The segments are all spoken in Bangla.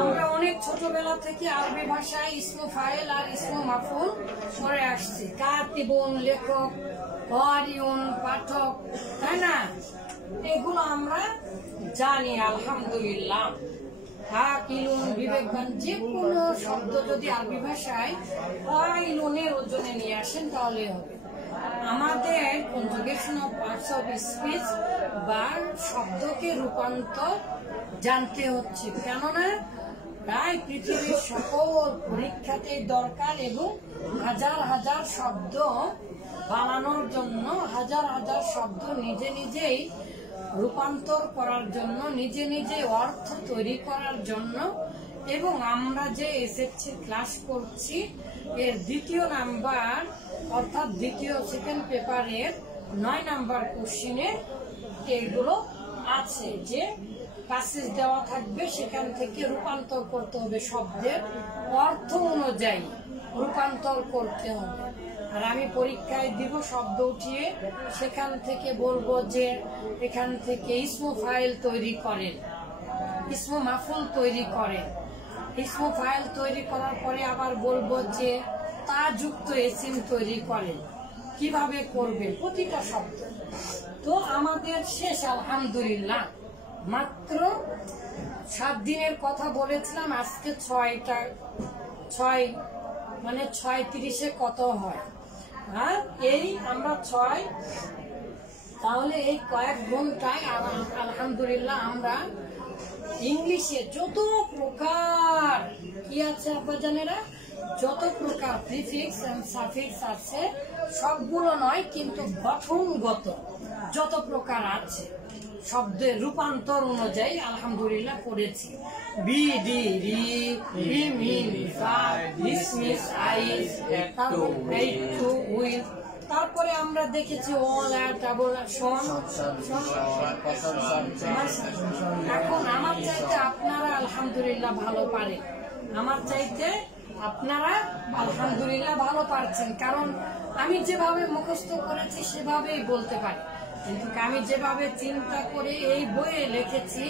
আমরা অনেক ছোটবেলা থেকে আরবি ভাষায় ইসমু ফাইল আর ইসমু মাফউল পড়ে আসছি। কাতিবুন লেখক, কারিউন পাঠক, তাই না? এগুলো আমরা জানি আলহামদুলিল্লাহ। আকিলুন বিবেকবান, যে কোনো শব্দ যদি আরবি ভাষায় ফাইলুনের ওজনে নিয়ে আসেন তাহলে হবে। আমাদের conjugation of parts of speech বা শব্দকে রূপান্তর জানতে হচ্ছে, কেননা প্রায় পৃথিবীর সকল পরীক্ষাতে দরকার এবং হাজার হাজার শব্দ বানানোর জন্য, হাজার হাজার শব্দ নিজে নিজেই রূপান্তর করার জন্য, নিজে নিজে অর্থ তৈরি করার জন্য। এবং আমরা যে এসএসসি ক্লাস করছি এর দ্বিতীয় নাম্বার অর্থাৎ দ্বিতীয় সেকেন্ড পেপারের 9 নাম্বার কোশ্চিনে এগুলো আছে, যে প্যাসেজ দেওয়া থাকবে, সেখান থেকে রূপান্তর করতে হবে, শব্দের অর্থ অনুযায়ী রূপান্তর করতে হবে। আর আমি পরীক্ষায় দিব শব্দ উঠিয়ে, সেখান থেকে বলবো যে এখান থেকে ইসমু ফাইল তৈরি করেন, ইসমু মাফউল তৈরি করেন। ইসমু ফাইল তৈরি করার পরে আবার বলবো যে তা যুক্ত ইসিম তৈরি করেন। কিভাবে করবে প্রতিটা শব্দ। তো আমাদের শেষ আলহামদুলিল্লাহ। মাত্র 7 দিনের কথা বলেছিলাম, আজকে 6 মানে 6:30-এ কত হয়? আর এই আমরা 6, তাহলে এই কয়েক ঘন্টায় আলহামদুলিল্লাহ আমরা ইংলিশে যত প্রকার কি আছে আব্বাজানেরা, যত প্রকার প্রিফিক্স এন্ড সাফিক্স আছে, সবগুলো নয় কিন্তু গঠনগত যত প্রকার আছে শব্দের রূপান্তর অনুযায়ী আলহামদুলিল্লাহ পড়েছি। বি ডি রি, হি মিন ফা, দিস মিস আইস, তারপর হেট টু উইল, তারপরে আমরা দেখেছি অল আর ডাবল শন। এখন আমার চাইতে আপনারা আলহামদুলিল্লাহ ভালো পারেন, আমার চাইতে আপনারা আলহামদুলিল্লাহ ভালো পারছেন, কারণ আমি যেভাবে মুখস্থ করেছি সেভাবেই বলতে পারি, কিন্তু আমি যেভাবে চিন্তা করে এই বইয়ে লিখেছি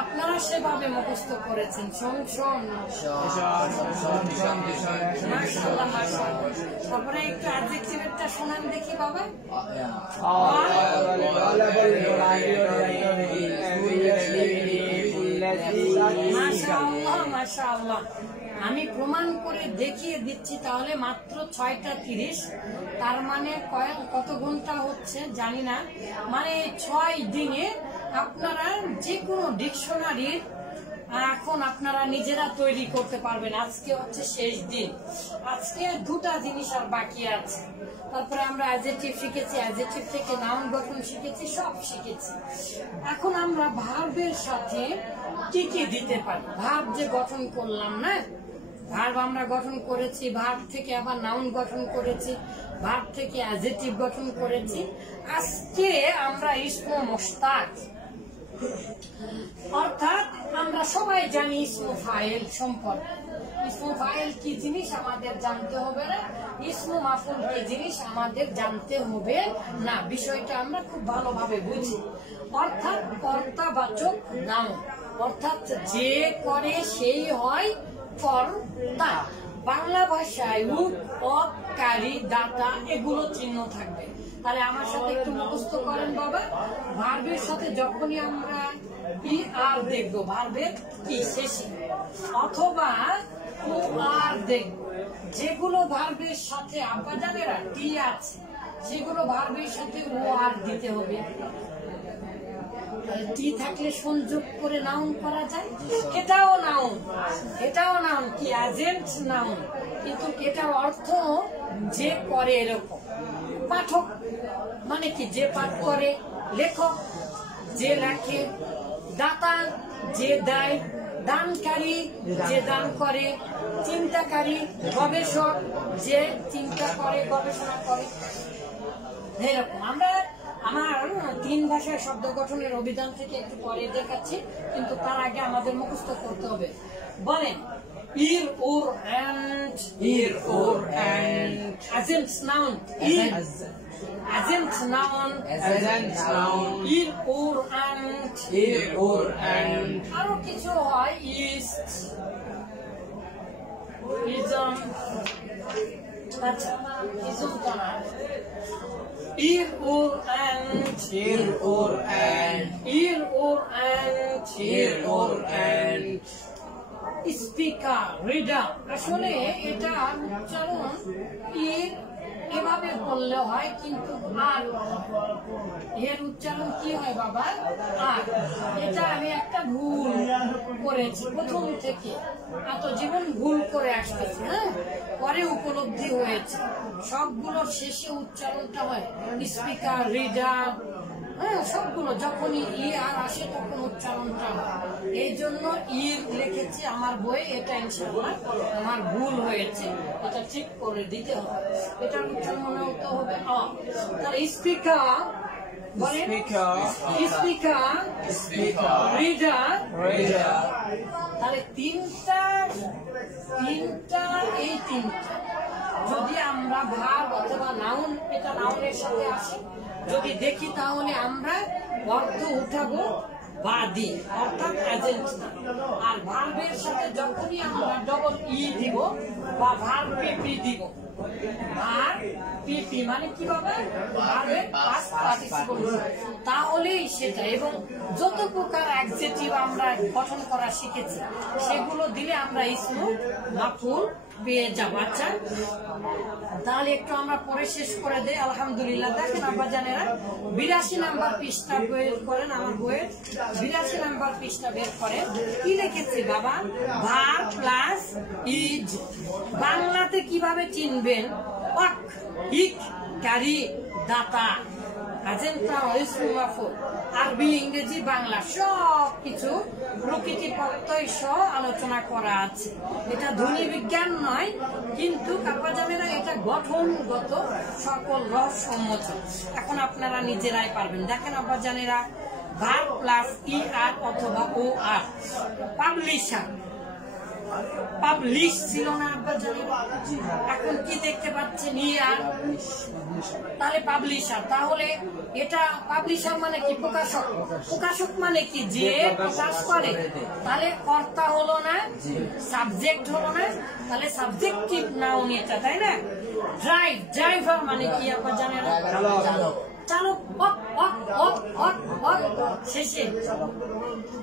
আপনারা সেভাবে মুখস্থ করেছেন। তারপরে একটু অ্যাডজেক্টিভটা শোনান দেখি বাবা। মাশাআল্লাহ মাশাআল্লাহ। আমি প্রমাণ করে দেখিয়ে দিচ্ছি, তাহলে মাত্র 6:30, তার মানে কত ঘন্টা হচ্ছে জানি না, মানে 6 দিনে আপনারা যে কোনো ডিকশনারির এখন আপনারা নিজেরা তৈরি করতে পারবেন। আজকে হচ্ছে শেষ দিন, আজকে 2টা জিনিস আর বাকি আছে। তারপরে আমরা অ্যাডজেক্টিভ শিখেছি, অ্যাডজেক্টিভ থেকে নাউন গঠন শিখেছি, সব শিখেছি। এখন আমরা ভার্বের সাথে কি কি দিতে পারি। ভার্ব যে গঠন করলাম না, ভার্ব আমরা গঠন করেছি, ভার্ব থেকে আবার নাউন গঠন করেছি, ভার্ব থেকে অ্যাডজেক্টিভ গঠন করেছি। আজকে আমরা ইসমু মুশতাক অর্থাৎ আমরা সবাই জানি ইসমু ফাইল সম্পর্কে। ইসমু ফাইল কি জিনিস আমাদের জানতে হবে না, ইসমু মাফউল কি জিনিস আমাদের জানতে হবে না, বিষয়টা আমরা খুব ভালোভাবে বুঝি। অর্থাৎ কর্তাবাচক নাউন, অর্থাৎ যে করে সেই হয় কর্তা। বাংলা ভাষায় উপ, অপ, কারি, দাতা এগুলো চিহ্ন থাকবে। তাহলে আমার সাথে একটু মুখস্থ করেন বাবা। ভার্বের সাথে যখনই আমরা ই আর দেখবো, ভার্বের কি শেষে, অথবা ও আর দেখবো, যেগুলো ভার্বের সাথে আব্বাজানেরা টি আছে সেগুলো ভার্বের সাথে ও আর দিতে হবে। টি থাকলে সংযোগ করে নাউন করা যায়, এটাও নাউন, এটাও নাউন কি এজেন্ট নাউন, কিন্তু এটার অর্থ যে করে এরকম। পাঠক মানে কি যে পাঠ করে, লেখক যে লেখে, দাতা যে দেয়, দানকারী যে দান করে, চিন্তাকারী গবেষক যে চিন্তা করে, গবেষণা করে। এরকম আমরা আমার 3 ভাষায় শব্দ গঠনের অভিধান থেকে একটু পরে দেখাচ্ছি, কিন্তু তার আগে আমাদের মুখস্থ করতে হবে। বলেন Ir or and. Ir or and. Agents noun. Ir. Agent noun. Ir or and. আরো কিছু হয় east, ism. আচ্ছা, ism তো না। Ir or and. Speaker, reader. আসলে এটা উচ্চারণ ইর এভাবে বললে হয়, কিন্তু আর এর উচ্চারণ কি হয় বাবা? আর। এটা আমি একটা ভুল করেছি প্রথম থেকে, এত জীবন ভুল করে আসতেছি। হ্যাঁ, পরে উপলব্ধি হয়েছে সবগুলোর শেষে উচ্চারণটা হয় স্পিকার, রিডার। হ্যাঁ, সবগুলো যখনই ই আর আসে তখন উচ্চারণটা হয়। এই জন্য ই লিখেছি আমার বই। এটা ইনশাআল্লাহ আমার ভুল হয়েছে, এটা ঠিক করে দিতে হবে। এটার উচ্চারণ মনে হতে হবে আ। তাহলে স্পিকার বলেন, স্পিকার, রিডার। তাহলে তিনটা এই তিনটা যদি আমরা ভার্ব অথবা নাউন, এটা নাউনের সাথে আসে যদি দেখি, তাহলে আমরা অর্থ উঠাবো বাদী, অর্থাৎ এজেন্ট না। আর ভার্বের সাথে যখনই আমরা ডবল ই দিব বা ভার্ব পিপি দিব, ভার্ব পিপি মানে কি বাবা? ভার্বের পাস্ট পার্টিসিপল, তাহলেই সেটা। এবং যত প্রকার অ্যাডজেক্টিভ আমরা গঠন করা শিখেছি সেগুলো দিলে আমরা ইসমু মাফউল পেয়ে যাব। আচ্ছা, তাহলে একটু আমরা পরে শেষ করে দেই। আলহামদুলিল্লাহ। দেখেন আব্বাজানেরা, 82 নাম্বার পৃষ্ঠা বের করেন, আমার বইয়ের 82 নাম্বার পৃষ্ঠা বের করেন। কি লিখেছে বাবা? Verb plus is. বাংলাতে কিভাবে চিনবেন? অক, ইক, কারি, দাতা, আজেন্টা, ইসমু মাফউল। আরবি, ইংরেজি, বাংলা সবকিছু প্রকৃতি প্রত্যয় সহ আলোচনা করা আছে। এটা ধ্বনি বিজ্ঞান নয়, কিন্তু আব্বাজানেরা এটা গঠনগত সকল রহস্যময়। এখন আপনারা নিজেরাই পারবেন। দেখেন আব্বাজানেরা, ভার্ব প্লাস ই আর অথবা ও আর। পাবলিশার, পাবলিশ ছিল না আব্বাজানেরা? এখন কি দেখতে পাচ্ছেন? ই আর। তাহলে পাবলিশার। তাহলে এটা পাবলিশার মানে কি? প্রকাশক। প্রকাশক মানে কি? যে প্রকাশ করে। তাহলে কর্তা হলো না, সাবজেক্ট হলো না, তাহলে সাবজেক্টিভ নাউন এটা, তাই না? ড্রাইভ, ড্রাইভার মানে কি আব্বাজানেরা? চালক। শেষে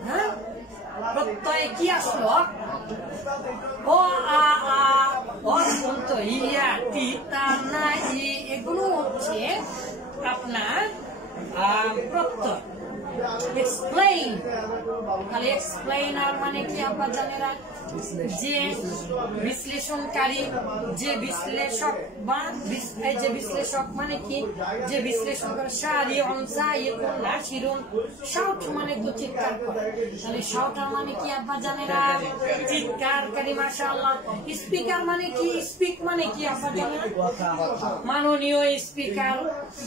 হ্যাঁ প্রত্যয় কি আসলো? ও আ আ অন্ত ইয়া তি তা না ই, এগুলো হচ্ছে আপনার প্রত্যয়। এক্সপ্লেইন, তাহলে এক্সপ্লেইনার মানে কি আব্বাজানেরা? যে বিশ্লেষণকারী, যে বিশ্লেষক বা যে বিশ্লেষক মানে কি? যে বিশ্লেষণ করে। সারি অংসা ইয়েকুল্লা শিরুন। শাউট মানে তো চিৎকার করে, তাহলে শাউটার মানে কি আব্বাজানেরা? চিৎকারকারী। মাশাআল্লাহ। স্পিকার মানে কি? স্পিক মানে কি আব্বাজানেরা? মাননীয় স্পিকার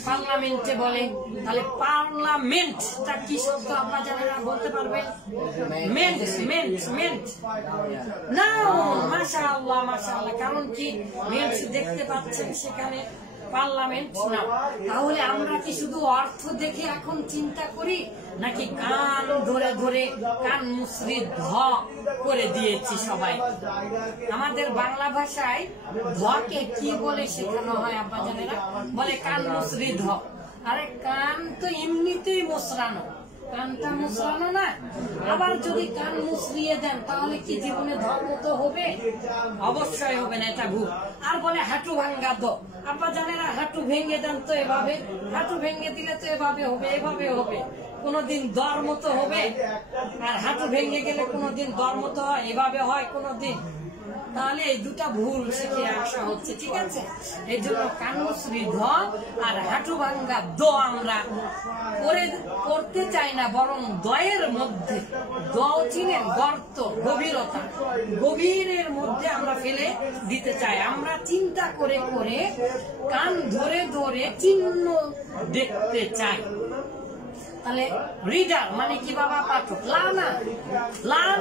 পার্লামেন্টে বলে। তাহলে পার্লামেন্টটা কি শব্দ আব্বাজানেরা বলতে পারবেন? Meant, meant, meant. নাউন। মাশাআল্লাহ, মাশাআল্লাহ। কারণ কি? মেন্ট দেখতে পাচ্ছেন সেখানে, পার্লামেন্ট না। তাহলে আমরা কি শুধু অর্থ দেখে এখন চিন্তা করি, নাকি কান ধরে ধরে কান মুসরি ধ করে দিয়েছি সবাই? আমাদের বাংলা ভাষায় ধকে কি বলে শেখানো হয় আব্বাজানেরা? বলে কান মুসরি ধ। আরে কান তো এমনিতেই মোসরানো, কানটা মুসরানো না। আবার যদি কান মুসরিয়ে দেন তাহলে কি জীবনে ধর্ম তো হবে? অবশ্যই হবে না, এটা ভুল। আর বলে হাঁটু ভাঙ্গা দ। আব্বাজানেরা, হাঁটু ভেঙে দেন তো এভাবে, হাঁটু ভেঙে দিলে তো এভাবে হবে, এভাবে হবে। কোনদিন ধর্ম তো হবে? আর হাঁটু ভেঙে গেলে কোনদিন ধর্ম তো হয়? এভাবে হয় কোনদিন? তাহলে এই দুটা ভুল শিখে আসা হচ্ছে, ঠিক আছে? এই জন্য কানুশ্রী ধ আর হাঁটু ভাঙ্গা দ আমরা করতে চাই না, বরং দয়ের মধ্যে, দ চিনেন গর্ত, গভীরতা, গভীরের মধ্যে আমরা ফেলে দিতে চাই। আমরা চিন্তা করে করে কান ধরে ধরে চিহ্ন দেখতে চাই। তাহলে রিডার মানে কি বাবা? পাঠক। লার্না, লার্ন,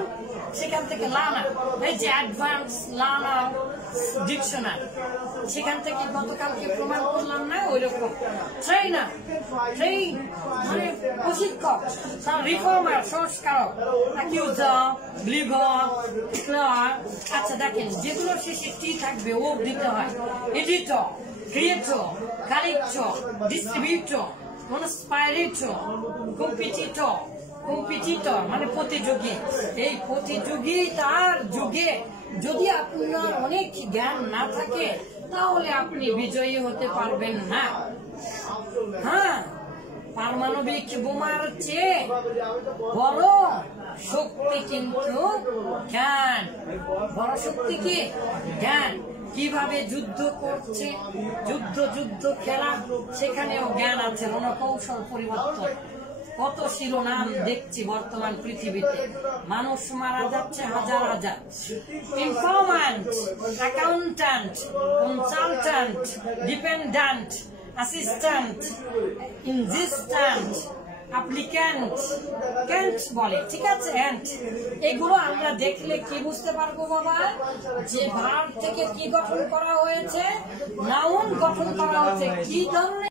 সেখান থেকে লার্নার, এই যে অ্যাডভান্স লার্নার ডিকশনারি, সেখান থেকে গতকালকে প্রমাণ করলাম না? ওই রকম ট্রেনার, ট্রেন মানে প্রশিক্ষক, রিফর্মার সংস্কারক, অ্যাকিউজার, ব্লিভার, ক্লার্ক। আচ্ছা দেখেন, যেগুলো শেষে টি থাকবে ও দিতে হয়। Editor, creator, collector, distributor, conspirator, competitor, competitor মানে প্রতিযোগী। এই প্রতিযোগিতার যুগে যদি আপনার অনেক জ্ঞান না থাকে তাহলে আপনি বিজয়ী হতে পারবেন না। হ্যাঁ, পারমাণবিক বোমার চেয়ে বড় শক্তি কিন্তু জ্ঞান। বড় শক্তি কি? জ্ঞান। কিভাবে যুদ্ধ করছে, যুদ্ধ খেলা, সেখানেও জ্ঞান আছে। রণকৌশল পরিবর্তন, কত শিরোনাম দেখছি বর্তমান পৃথিবীতে। মানুষ মারা যাচ্ছে হাজার হাজার। Informant, accountant, consultant, dependent, assistant, insistent, applicant, cant বলে, ঠিক আছে? হ্যান্ট। এগুলো আমরা দেখলে কি বুঝতে পারবো বাবা? যে ভার্ব থেকে কি গঠন করা হয়েছে? নাউন গঠন করা হয়েছে। কি ধরনের